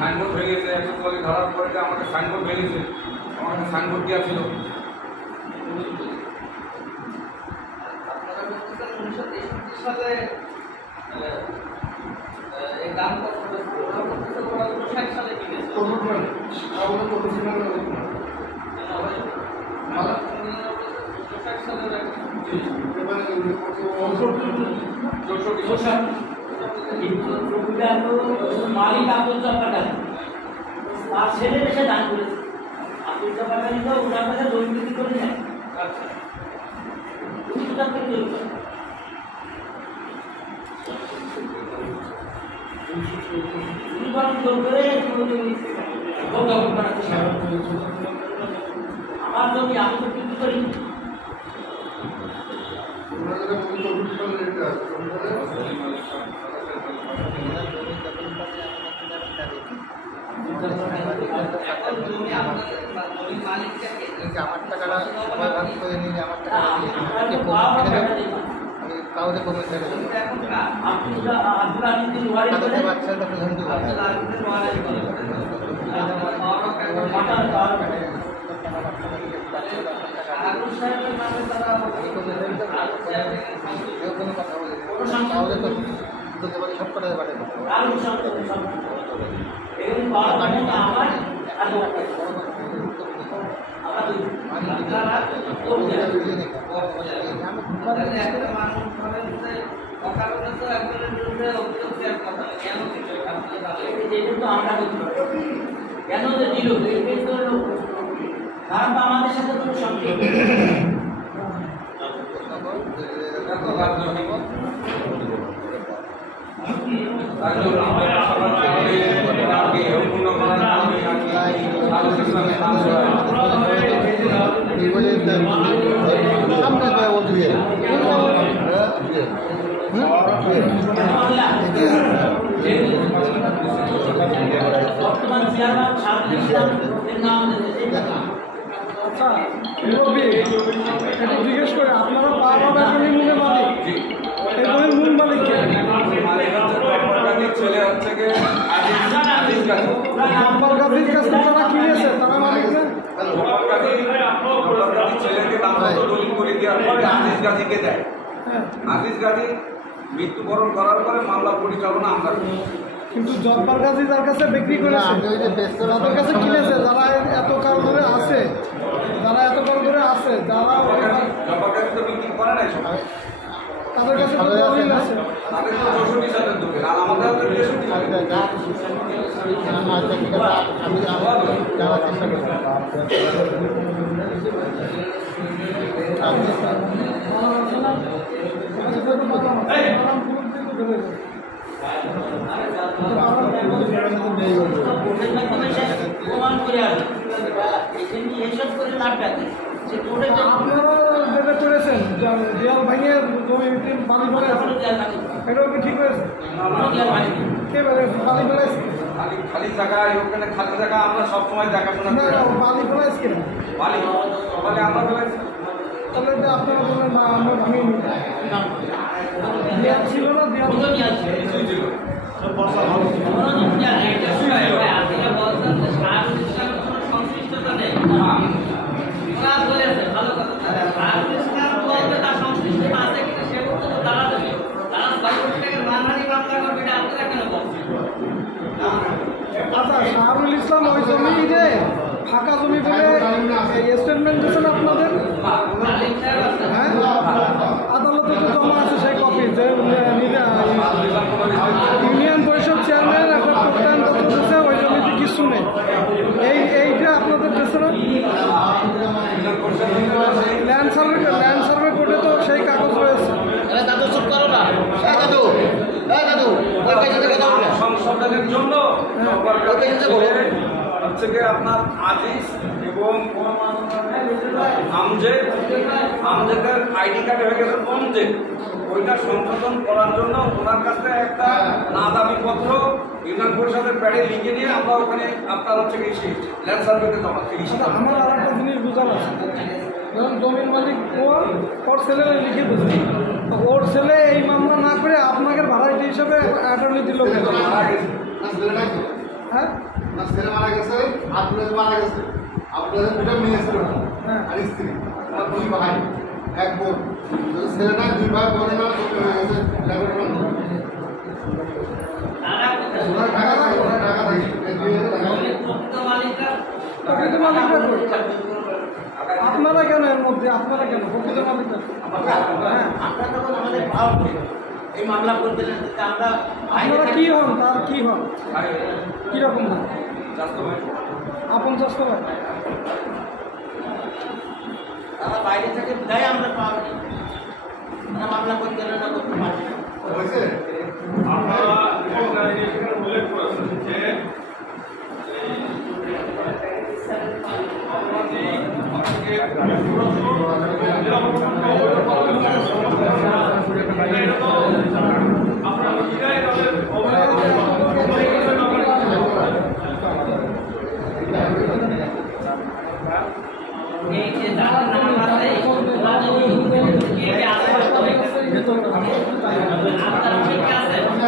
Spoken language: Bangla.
সাইনবোর্ড হয়ে গেছে, একশো কলে ধরার পরে আমাদের সাইনবোর্ড বেরিয়েছে, আমাদের সাইনবোর্ড দেওয়া ছিল। সালে এই গান সালে কিনেছে মালিক আব্দুল জব্বার গাজী তার ছেলে এসে দান করেছে। আব্দুল জব্বার গাজী তো ওনার কাছে দৈনিক করে নেয়। আমার জমি আমি তো কিন্তু করি আমার টাকাটা সবাই ভাগ করে নিলে আমার টাকা আমি কাউকে কমে ছেড়ে দেবো তাদের বাচ্চারা তো প্রধান কোনো কথা বলে কাউকে তো তোকে বলে সব কথা বাড়ে কেন দিল কারণ আমাদের সাথে কোনো সম্পর্ক বর্তমান চেয়ারম্যান নাম জিজ্ঞেস করে আপনারা মূল মালিক ছেলে হচ্ছে তারা মালিক ছেলেকে দলিল করে দেওয়ার পরে আজিজ গাজীকে দেয়। আজিজ গাজী মৃত্যুবরণ করার পরে মামলা পরিচালনা আমরা করি। কিন্তু জব্বার গাজী যার কাছে বিক্রি করেছে তাদের কাছে কিনেছে যারা এত কাল ধরে আছে যারা জব্বার গাজী তো বিক্রি করে নাই সবাই, তাদের কাছে দলিল আছে। তাদের তো 64 দোকান আর আমাদের তো প্রমাণ করে আসবে এসব করে লাভটা আপনারা যেটা করেছেন দেয়াল ভাঙিয়ে জমি বালি ফেলে এটাও কি ঠিক হয়েছে? কে বালি ফেলাইছে? খালি জায়গা ওখানে খালি জায়গা আমরা সবসময় দেখাশোনা করি। বালি ফেলাইছে কেন? বালি আমরা ফেলাইছি। তাহলে আপনারা বললেন না আমরা ভাঙিয়ে নিই। দেয়াল ছিল না দেয়াল ছিল আচ্ছা, শাহরুল ইসলাম ওই জমি যে ফাঁকা জমি বলে স্টেটমেন্ট দিয়েছেন আপনাদের, হ্যাঁ আদালতে তো জমা আছে সেই কপি যে ইউনিয়ন পরিষদ চেয়ারম্যান একটা প্রত্যয়ন পত্র দিচ্ছে ওই জমিতে কিছু নেই, এইটা আপনাদের দেশে সবার কাছে হচ্ছে কি আপনার আজিজ এবং আমজেদের আইডি কার্ড হয়ে গেছে অমজেদ, ওইটা সংশোধন করার জন্য ওনার কাছে একটা না দাবি পত্র ইউনিয়ন পরিষদের প্যাডে লিখে নিয়ে আমরা ওখানে আপনার হচ্ছে কি ল্যান্ড সার্ভেতে জমা দিই। আমার আর একটা জিনিস বোঝার আছে, যেমন জমির মালিক ওর ছেলে লিখে দিচ্ছে, ওর ছেলে এই মামলা না করে আপনাকে ভাড়াইটি হিসাবে অ্যাটর্নি দিল কেন? হ্যাঁ ছেলে মারা গেছে, আব্দুল মারা গেছে, আব্দুল দুটো মেয়ে ছিল আর স্ত্রী, আর 2 ভাই 1 বোন। ছেলে না 2 ভাই বোন না হয়ে গেছে আপনারা কেন এর মধ্যে? আপনারা কেন প্রকৃত মালিকরা? হ্যাঁ আমরা তখন আমাদের ভাব এই মামলা করতে আমরা আপনারা কি হন? তার কি হন? কিরকম না আপন চাষ ভাই? তারা বাইরে থেকে বিদায় আমরা পাবনি, আমরা মামলা পরিচালনা করতে পারি না। হয়েছে। আপনারা একটা জিনিস এখানে উল্লেখ করেছেন যে এই যে যার নাম আছে ওরা যদি কে কে আছে আপনারা ঠিক আছে আপনি